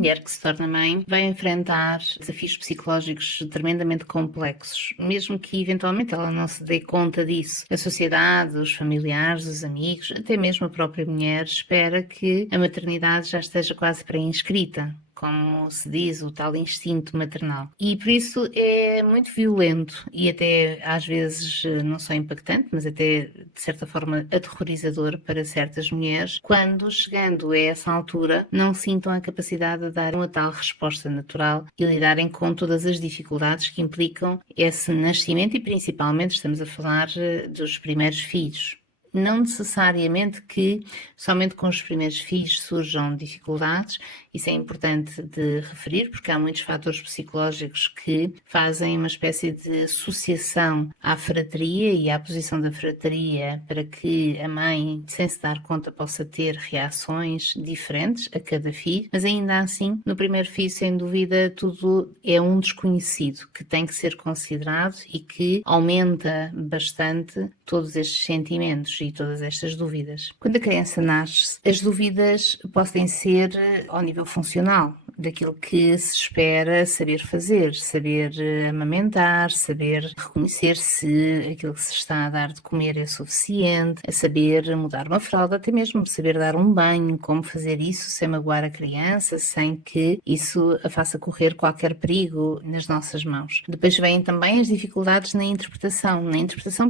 mulher que se torna mãe vai enfrentar desafios psicológicos tremendamente complexos, mesmo que eventualmente ela não se dê conta disso. A sociedade, os familiares, os amigos, até mesmo a própria mulher espera que a maternidade já esteja quase pré-inscrita, como se diz, o tal instinto maternal. E por isso é muito violento e até às vezes não só impactante, mas até de certa forma aterrorizador para certas mulheres, quando chegando a essa altura não sintam a capacidade de dar uma tal resposta natural e lidarem com todas as dificuldades que implicam esse nascimento e principalmente estamos a falar dos primeiros filhos. Não necessariamente que somente com os primeiros filhos surjam dificuldades, isso é importante de referir, porque há muitos fatores psicológicos que fazem uma espécie de associação à frateria e à posição da frateria para que a mãe, sem se dar conta, possa ter reações diferentes a cada filho, mas ainda assim, no primeiro filho, sem dúvida, tudo é um desconhecido que tem que ser considerado e que aumenta bastante todos estes sentimentos e todas estas dúvidas. Quando a criança nasce, as dúvidas podem ser ao nível funcional, daquilo que se espera saber fazer, saber amamentar, saber reconhecer se aquilo que se está a dar de comer é suficiente, a saber mudar uma fralda, até mesmo saber dar um banho, como fazer isso sem magoar a criança, sem que isso a faça correr qualquer perigo nas nossas mãos. Depois vêm também as dificuldades na interpretação,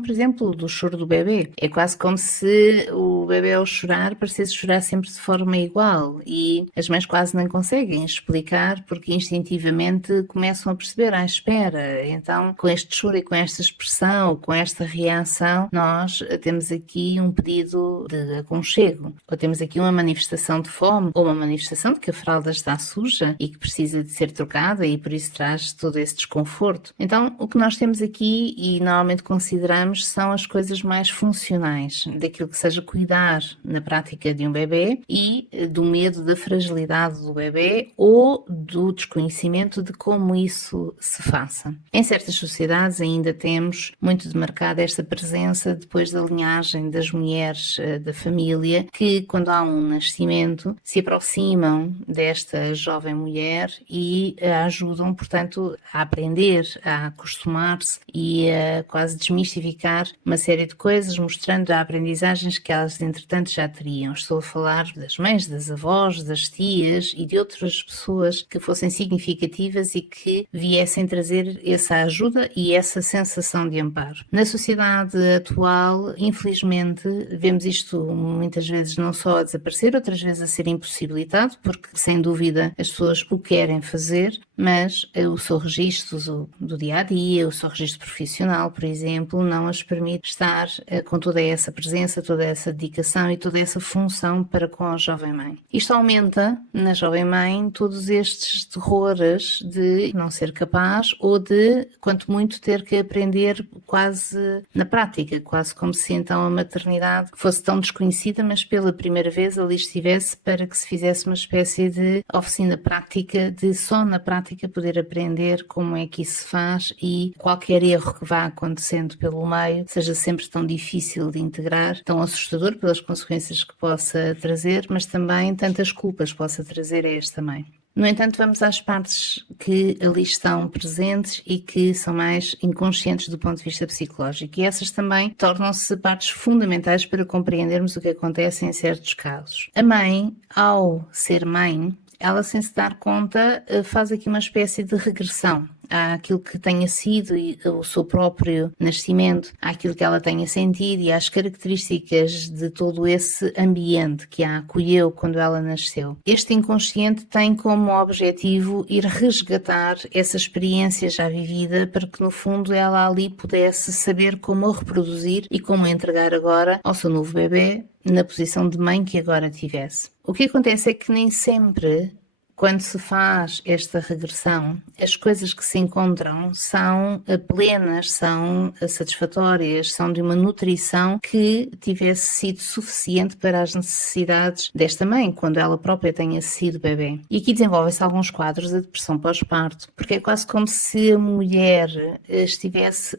por exemplo, do choro do bebê. É quase como se o bebê ao chorar parecesse chorar sempre de forma igual e as mães quase não conseguem explicar porque instintivamente começam a perceber à espera. Então, com este choro e com esta expressão, com esta reação, nós temos aqui um pedido de aconchego, ou temos aqui uma manifestação de fome, ou uma manifestação de que a fralda está suja e que precisa de ser trocada e por isso traz todo esse desconforto. Então, o que nós temos aqui e normalmente consideramos são as coisas mais funcionais, daquilo que seja cuidar na prática de um bebê e do medo da fragilidade do bebê ou do desconhecimento de como isso se faça. Em certas sociedades ainda temos muito demarcada esta presença depois da linhagem das mulheres da família que, quando há um nascimento, se aproximam desta jovem mulher e a ajudam, portanto, a aprender, a acostumar-se e a quase desmistificar uma série de coisas, mostrando a aprendizagens que elas, entretanto, já teriam. Estou a falar das mães, das avós, das tias e de outras pessoas que fossem significativas e que viessem trazer essa ajuda e essa sensação de amparo. Na sociedade atual, infelizmente, vemos isto muitas vezes não só a desaparecer, outras vezes a ser impossibilitado, porque sem dúvida as pessoas o querem fazer, mas o seu registro do dia-a-dia, o seu registro profissional, por exemplo, não as permite estar com toda essa presença, toda essa dedicação e toda essa função para com a jovem mãe. Isto aumenta na jovem mãe todos estes terrores de não ser capaz ou de, quanto muito, ter que aprender quase na prática, quase como se então a maternidade fosse tão desconhecida, mas pela primeira vez ali estivesse para que se fizesse uma espécie de oficina prática, de só na prática poder aprender como é que isso se faz e qualquer erro que vá acontecendo pelo meio seja sempre tão difícil de integrar, tão assustador pelas consequências que possa trazer, mas também tantas culpas possa trazer a esta mãe. No entanto, vamos às partes que ali estão presentes e que são mais inconscientes do ponto de vista psicológico. E essas também tornam-se partes fundamentais para compreendermos o que acontece em certos casos. A mãe, ao ser mãe, ela, sem se dar conta, faz aqui uma espécie de regressão àquilo que tenha sido o seu próprio nascimento, àquilo que ela tenha sentido e às características de todo esse ambiente que a acolheu quando ela nasceu. Este inconsciente tem como objetivo ir resgatar essa experiência já vivida para que, no fundo, ela ali pudesse saber como a reproduzir e como a entregar agora ao seu novo bebê na posição de mãe que agora tivesse. O que acontece é que nem sempre, quando se faz esta regressão, as coisas que se encontram são plenas, são satisfatórias, são de uma nutrição que tivesse sido suficiente para as necessidades desta mãe, quando ela própria tenha sido bebê. E aqui desenvolvem-se alguns quadros da depressão pós-parto, porque é quase como se a mulher estivesse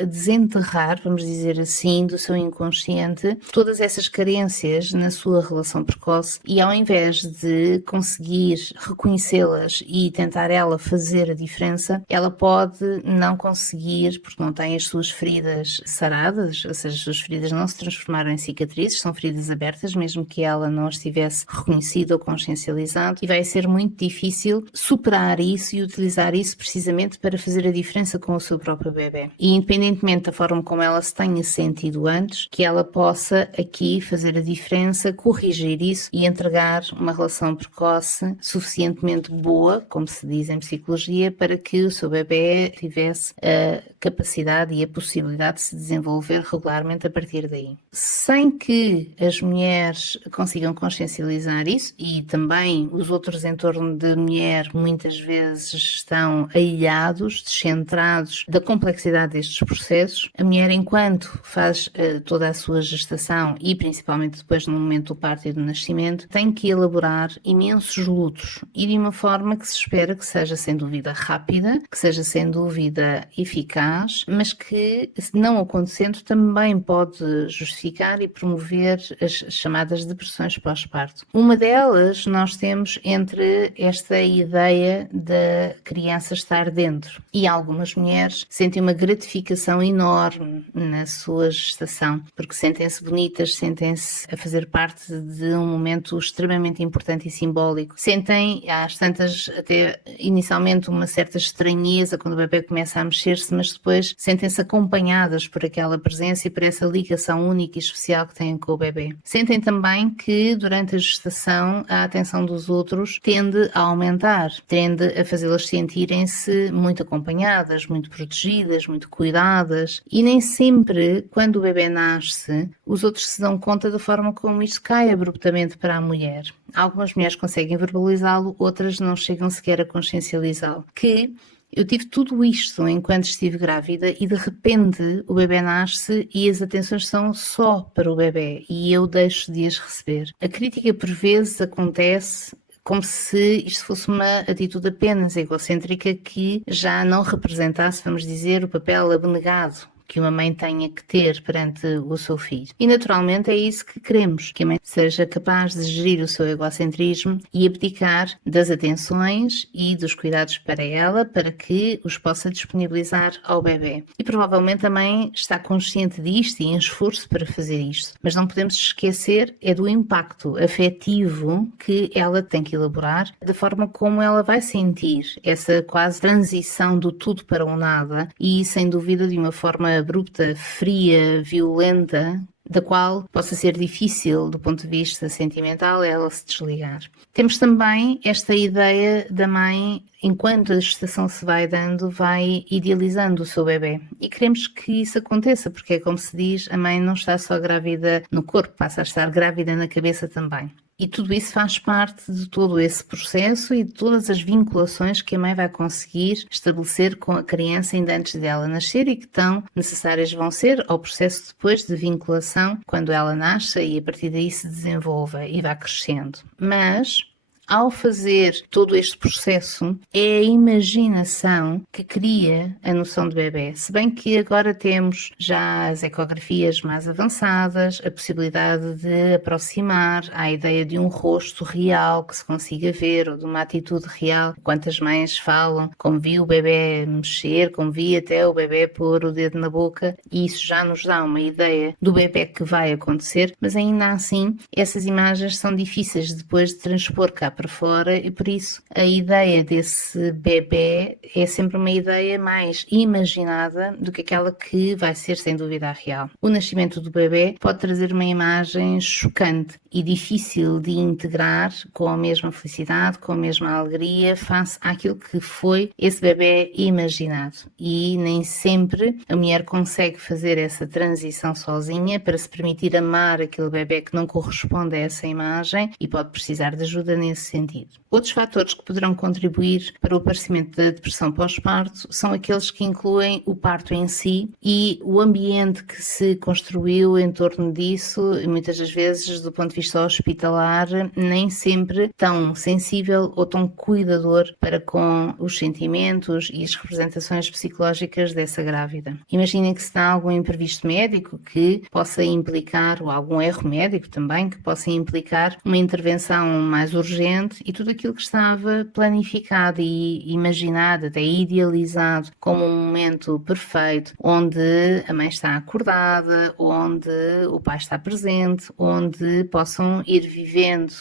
a desenterrar, vamos dizer assim, do seu inconsciente, todas essas carências na sua relação precoce e ao invés de conseguir reconhecê-las e tentar ela fazer a diferença, ela pode não conseguir, porque não tem as suas feridas saradas, ou seja, as suas feridas não se transformaram em cicatrizes, são feridas abertas, mesmo que ela não as tivesse reconhecido ou consciencializado, e vai ser muito difícil superar isso e utilizar isso precisamente para fazer a diferença com o seu próprio bebê. E independentemente da forma como ela se tenha sentido antes, que ela possa aqui fazer a diferença, corrigir isso e entregar uma relação precoce suficientemente boa, como se diz em psicologia, para que o seu bebê tivesse a capacidade e a possibilidade de se desenvolver regularmente a partir daí. Sem que as mulheres consigam consciencializar isso, e também os outros em torno da mulher muitas vezes estão ailhados, descentrados da complexidade destes processos, a mulher, enquanto faz toda a sua gestação e principalmente depois no momento do parto e do nascimento, tem que elaborar imensos lutos, e de uma forma que se espera que seja sem dúvida rápida, que seja sem dúvida eficaz, mas que, não acontecendo, também pode justificar e promover as chamadas depressões pós-parto. Uma delas nós temos entre esta ideia da criança estar dentro, e algumas mulheres sentem uma gratificação enorme na sua gestação, porque sentem-se bonitas, sentem-se a fazer parte de um momento extremamente importante e simbólico. Sentem, às tantas, até inicialmente uma certa estranheza quando o bebê começa a mexer-se, mas depois sentem-se acompanhadas por aquela presença e por essa ligação única e especial que têm com o bebê. Sentem também que durante a gestação a atenção dos outros tende a aumentar, tende a fazê-las sentirem-se muito acompanhadas, muito protegidas, muito cuidadas, e nem sempre, quando o bebê nasce, os outros se dão conta da forma como isto cai abruptamente para a mulher. Algumas mulheres conseguem verbalizá-lo, outras não chegam sequer a consciencializá-lo. Que eu tive tudo isto enquanto estive grávida e de repente o bebê nasce e as atenções são só para o bebê e eu deixo de as receber. A crítica por vezes acontece como se isto fosse uma atitude apenas egocêntrica que já não representasse, vamos dizer, o papel abnegado que uma mãe tenha que ter perante o seu filho. E naturalmente é isso que queremos, que a mãe seja capaz de gerir o seu egocentrismo e abdicar das atenções e dos cuidados para ela, para que os possa disponibilizar ao bebê. E provavelmente a mãe está consciente disto e em esforço para fazer isto. Mas não podemos esquecer do impacto afetivo que ela tem que elaborar, da forma como ela vai sentir essa quase transição do tudo para o nada e, sem dúvida, de uma forma abrupta, fria, violenta, da qual possa ser difícil, do ponto de vista sentimental, ela se desligar. Temos também esta ideia da mãe, enquanto a gestação se vai dando, vai idealizando o seu bebê. E queremos que isso aconteça, porque é como se diz, a mãe não está só grávida no corpo, passa a estar grávida na cabeça também. E tudo isso faz parte de todo esse processo e de todas as vinculações que a mãe vai conseguir estabelecer com a criança ainda antes dela nascer e que tão necessárias vão ser ao processo depois de vinculação, quando ela nasce e a partir daí se desenvolva e vá crescendo. Mas ao fazer todo este processo, é a imaginação que cria a noção de bebê. Se bem que agora temos já as ecografias mais avançadas, a possibilidade de aproximar à ideia de um rosto real que se consiga ver, ou de uma atitude real. Quantas mães falam como vi o bebê mexer, como vi até o bebê pôr o dedo na boca, e isso já nos dá uma ideia do bebê que vai acontecer, mas ainda assim essas imagens são difíceis depois de transpor cá para fora e por isso a ideia desse bebê é sempre uma ideia mais imaginada do que aquela que vai ser sem dúvida a real. O nascimento do bebê pode trazer uma imagem chocante e difícil de integrar com a mesma felicidade, com a mesma alegria face àquilo que foi esse bebê imaginado, e nem sempre a mulher consegue fazer essa transição sozinha para se permitir amar aquele bebê que não corresponde a essa imagem e pode precisar de ajuda nesse sentido. Outros fatores que poderão contribuir para o aparecimento da depressão pós-parto são aqueles que incluem o parto em si e o ambiente que se construiu em torno disso, e muitas das vezes do ponto de vista hospitalar, nem sempre tão sensível ou tão cuidador para com os sentimentos e as representações psicológicas dessa grávida. Imaginem que se dá algum imprevisto médico que possa implicar, ou algum erro médico também, que possa implicar uma intervenção mais urgente presente e tudo aquilo que estava planificado e imaginado, até idealizado como um momento perfeito, onde a mãe está acordada, onde o pai está presente, onde possam ir vivendo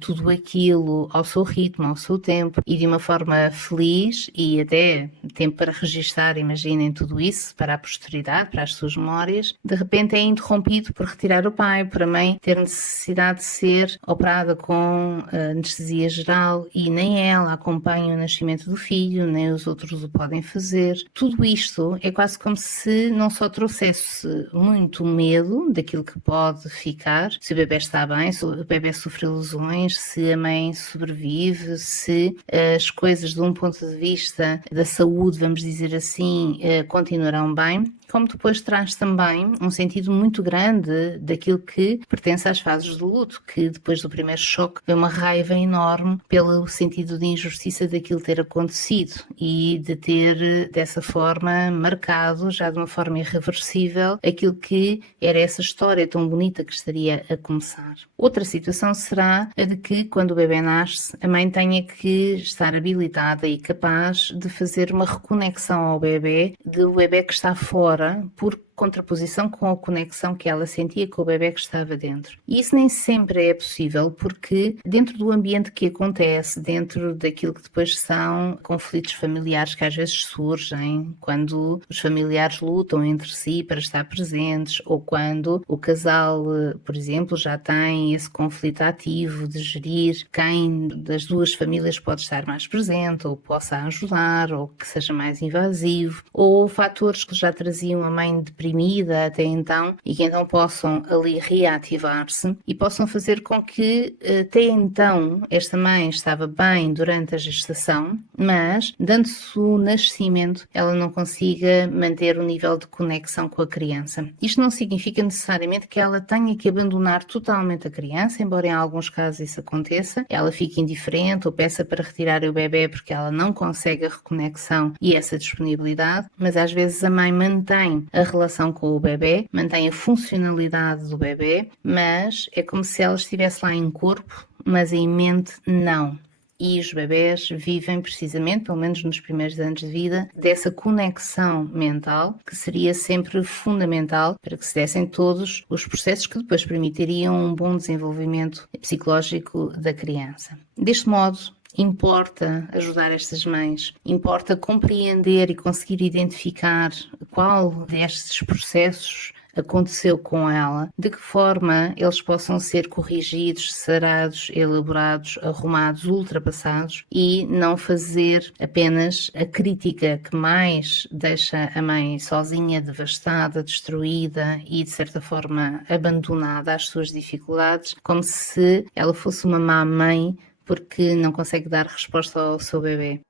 tudo aquilo ao seu ritmo, ao seu tempo e de uma forma feliz e até tempo para registar, imaginem tudo isso para a posteridade, para as suas memórias, de repente é interrompido por retirar o pai, por a mãe ter necessidade de ser operada com anestesia geral e nem ela acompanha o nascimento do filho, nem os outros o podem fazer. Tudo isto é quase como se não só trouxesse muito medo daquilo que pode ficar, se o bebê está bem, se o bebê sofre lesões, se a mãe sobrevive, se as coisas de um ponto de vista da saúde, vamos dizer assim, continuarão bem, como depois traz também um sentido muito grande daquilo que pertence às fases do luto, que depois do primeiro choque vem uma raiva enorme pelo sentido de injustiça daquilo ter acontecido e de ter dessa forma marcado, já de uma forma irreversível, aquilo que era essa história tão bonita que estaria a começar. Outra situação será a de que quando o bebê nasce, a mãe tenha que estar habilitada e capaz de fazer uma reconexão ao bebê, do bebê que está fora, por contraposição com a conexão que ela sentia com o bebê que estava dentro. E isso nem sempre é possível porque dentro do ambiente que acontece, dentro daquilo que depois são conflitos familiares que às vezes surgem quando os familiares lutam entre si para estar presentes ou quando o casal, por exemplo, já tem esse conflito ativo de gerir quem das duas famílias pode estar mais presente ou possa ajudar ou que seja mais invasivo, ou fatores que já traziam a mãe deprimida até então e que então possam ali reativar-se e possam fazer com que até então esta mãe estava bem durante a gestação, mas dando-se o nascimento ela não consiga manter o nível de conexão com a criança. Isto não significa necessariamente que ela tenha que abandonar totalmente a criança, embora em alguns casos isso aconteça, ela fique indiferente ou peça para retirar o bebê porque ela não consegue a reconexão e essa disponibilidade, mas às vezes a mãe mantém a relação com o bebê, mantém a funcionalidade do bebê, mas é como se ela estivesse lá em corpo, mas em mente não. E os bebés vivem precisamente, pelo menos nos primeiros anos de vida, dessa conexão mental que seria sempre fundamental para que se dessem todos os processos que depois permitiriam um bom desenvolvimento psicológico da criança. Deste modo, importa ajudar estas mães, importa compreender e conseguir identificar qual destes processos aconteceu com ela, de que forma eles possam ser corrigidos, sarados, elaborados, arrumados, ultrapassados e não fazer apenas a crítica que mais deixa a mãe sozinha, devastada, destruída e de certa forma abandonada às suas dificuldades, como se ela fosse uma má mãe porque não consegue dar resposta ao seu bebê.